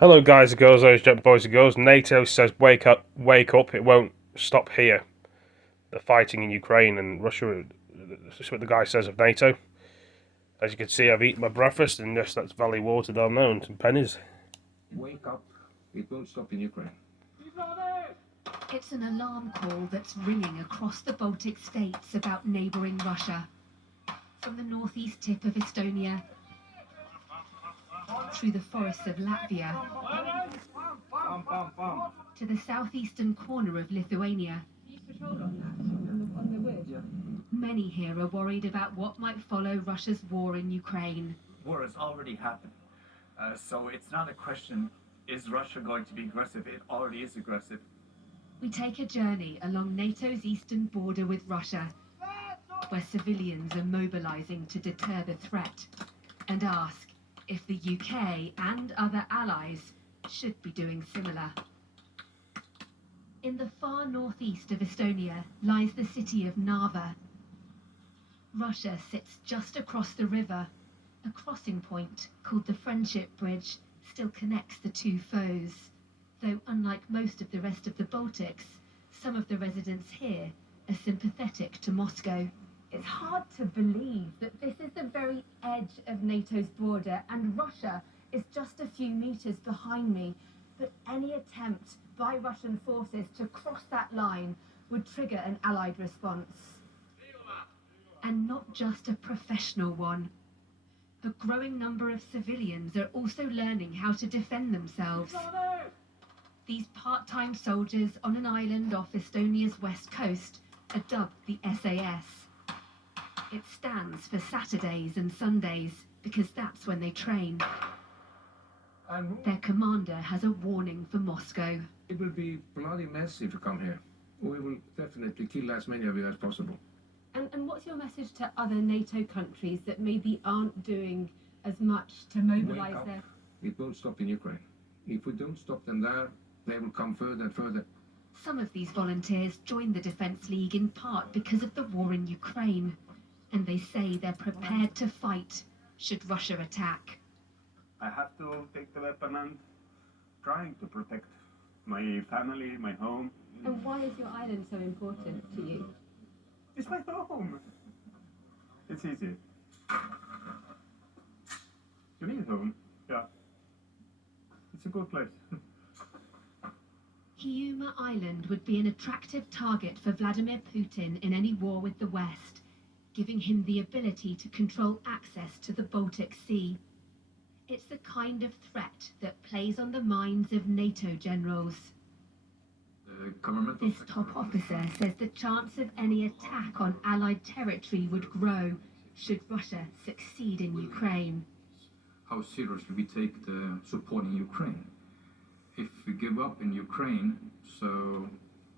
Hello guys and girls, ladies and boys and girls. NATO says wake up, it won't stop here. The fighting in Ukraine and Russia, that's what the guy says of NATO. As you can see, I've eaten my breakfast and yes, that's Valley Water down there and some pennies. Wake up, it won't stop in Ukraine. It's an alarm call that's ringing across the Baltic states about neighbouring Russia. From the northeast tip of Estonia, through the forests of Latvia, to the southeastern corner of Lithuania. Many here are worried about what might follow Russia's war in Ukraine. War has already happened, so it's not a question, is Russia going to be aggressive? It already is aggressive. We take a journey along NATO's eastern border with Russia, where civilians are mobilising to deter the threat, and ask if the UK and other allies should be doing similar. In the far northeast of Estonia lies the city of Narva. Russia sits just across the river. A crossing point called the Friendship Bridge still connects the two foes, though unlike most of the rest of the Baltics, some of the residents here are sympathetic to Moscow. It's hard to believe that this is the very edge of NATO's border and Russia is just a few metres behind me. But any attempt by Russian forces to cross that line would trigger an Allied response. And not just a professional one. A growing number of civilians are also learning how to defend themselves. These part-time soldiers on an island off Estonia's west coast are dubbed the SAS. It stands for Saturdays and Sundays because that's when they train. Their commander has a warning for Moscow. It will be a bloody mess if you come here. We will definitely kill as many of you as possible. And what's your message to other NATO countries that maybe aren't doing as much to mobilise their... It won't stop in Ukraine. If we don't stop them there, they will come further and further. Some of these volunteers joined the Defence League in part because of the war in Ukraine. And they say they're prepared to fight should Russia attack. I have to take the weapon and trying to protect my family, my home. And why is your island so important to you? It's my home. It's easy. You need home, yeah. It's a good place. Hiiumaa Island would be an attractive target for Vladimir Putin in any war with the West, giving him the ability to control access to the Baltic Sea. It's the kind of threat that plays on the minds of NATO generals. This top officer says the chance of any attack on Allied territory would grow should Russia succeed in Ukraine. How seriously we take the support in Ukraine? If we give up in Ukraine, so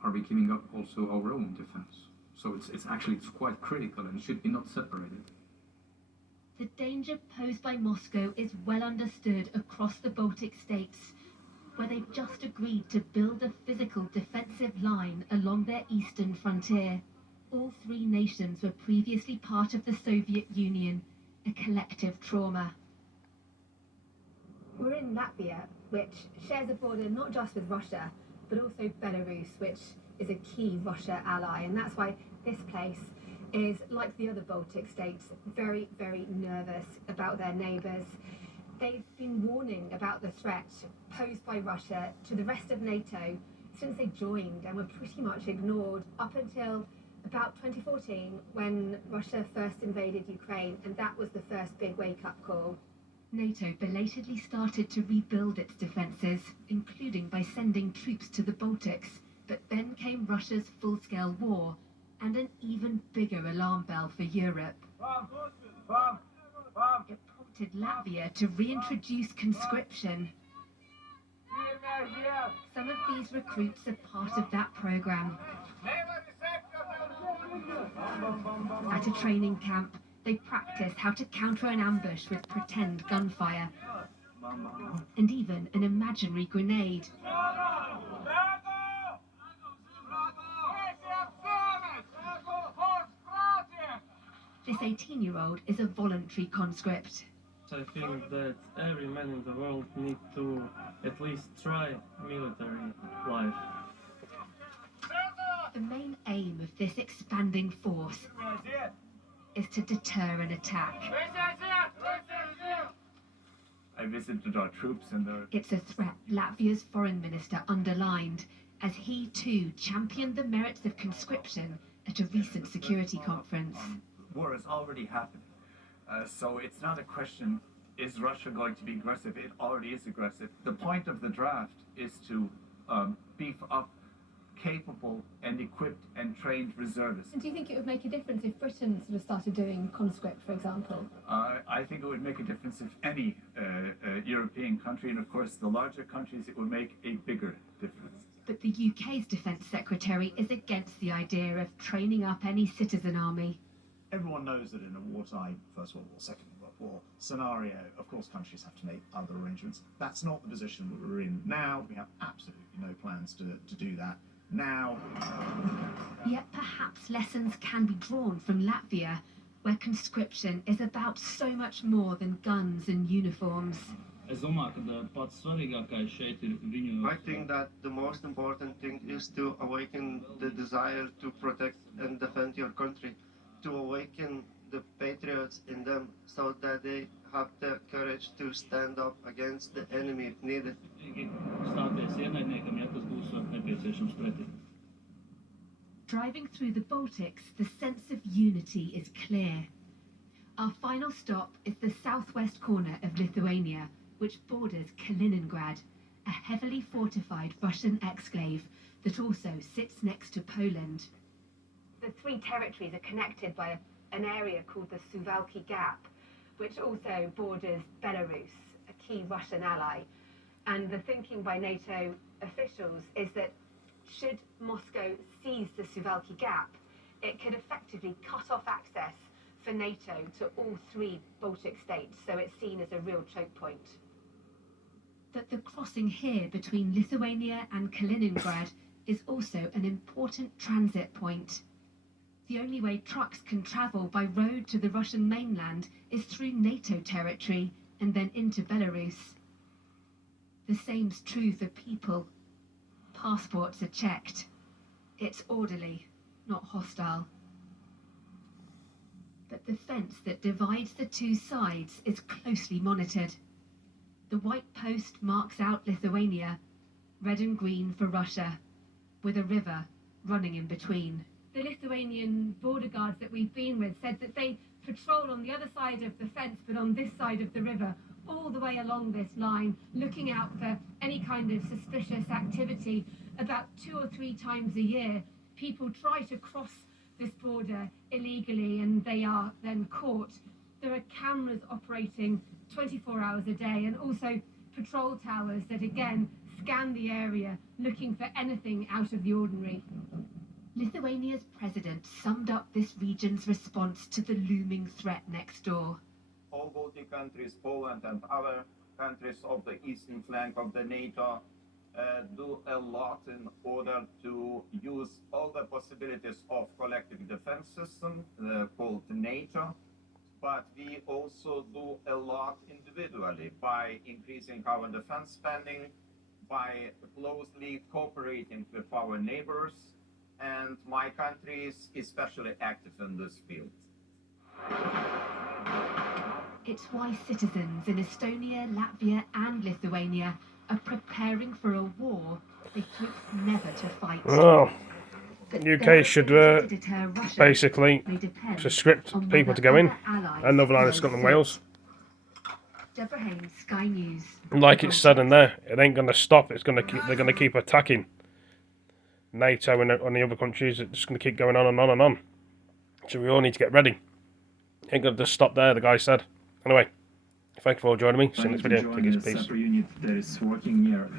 are we giving up also our own defense? So it's quite critical and should be not separated. The danger posed by Moscow is well understood across the Baltic states, where they've just agreed to build a physical defensive line along their eastern frontier. All three nations were previously part of the Soviet Union, a collective trauma. We're in Latvia, which shares a border not just with Russia, but also Belarus, which is a key Russia ally, and that's why this place is, like the other Baltic states, very, very nervous about their neighbours. They've been warning about the threat posed by Russia to the rest of NATO since they joined and were pretty much ignored up until about 2014 when Russia first invaded Ukraine, and that was the first big wake-up call. NATO belatedly started to rebuild its defences, including by sending troops to the Baltics, but then came Russia's full-scale war and an even bigger alarm bell for Europe. It prompted Latvia to reintroduce conscription. Some of these recruits are part of that programme. At a training camp, they practice how to counter an ambush with pretend gunfire, and even an imaginary grenade. This 18-year-old is a voluntary conscript. I think that every man in the world needs to at least try military life. The main aim of this expanding force is to deter an attack. I visited our troops and their It's a threat Latvia's foreign minister underlined as he too championed the merits of conscription at a recent security conference. war has already happened. So it's not a question, is Russia going to be aggressive? It already is aggressive. The point of the draft is to beef up capable and equipped and trained reservists. And do you think it would make a difference if Britain sort of started doing conscript, for example? I think it would make a difference if any European country, and of course the larger countries, it would make a bigger difference. But the UK's Defence Secretary is against the idea of training up any citizen army. Everyone knows that in a wartime, First World War, Second World War scenario, of course countries have to make other arrangements. That's not the position that we're in now. We have absolutely no plans to do that now. Yet perhaps lessons can be drawn from Latvia, where conscription is about so much more than guns and uniforms. Es domāju, ka pats svarīgākais šeit ir viņu. I think that the most important thing is to awaken the desire to protect and defend your country, to awaken the patriots in them so that they have the courage to stand up against the enemy if needed. Stāties ienaidniekam, ja tas būs nepieciešams pretī. Driving through the Baltics, the sense of unity is clear. Our final stop is the southwest corner of Lithuania, which borders Kaliningrad, a heavily fortified Russian exclave that also sits next to Poland. The three territories are connected by an area called the Suwałki Gap, which also borders Belarus, a key Russian ally. And the thinking by NATO officials is that should Moscow seize the Suwałki Gap, it could effectively cut off access for NATO to all three Baltic states, so it's seen as a real choke point. But the crossing here between Lithuania and Kaliningrad is also an important transit point. The only way trucks can travel by road to the Russian mainland is through NATO territory and then into Belarus. The same's true for people. Passports are checked. It's orderly, not hostile. But the fence that divides the two sides is closely monitored. The white post marks out Lithuania, red and green for Russia, with a river running in between. The Lithuanian border guards that we've been with said that they patrol on the other side of the fence, but on this side of the river, all the way along this line, looking out for any kind of suspicious activity. About 2 or 3 times a year, people try to cross this border illegally and they are then caught. There are cameras operating 24 hours a day and also patrol towers that again scan the area looking for anything out of the ordinary. Lithuania's president summed up this region's response to the looming threat next door. All Baltic countries, Poland and other countries of the eastern flank of the NATO do a lot in order to use all the possibilities of collective defense system called NATO. But we also do a lot individually by increasing our defense spending, by closely cooperating with our neighbors, and my country is especially active in this field. It's why citizens in Estonia, Latvia and Lithuania are preparing for a war they hoped never to fight. Well, But UK their should ability to deter Russia basically may depend conscript on people whether to go in, other allies and Northern Ireland, follow Scotland, suit. Wales. Deborah Haynes, Sky News. Like it said in there, it ain't going to stop. It's going to keep. They're going to keep attacking NATO and the other countries. It's just going to keep going on and on and on. So we all need to get ready. Ain't going to just stop there. The guy said. Anyway, thank you for all joining me. See you next video. Take it easy. Peace. Separate unit that is working near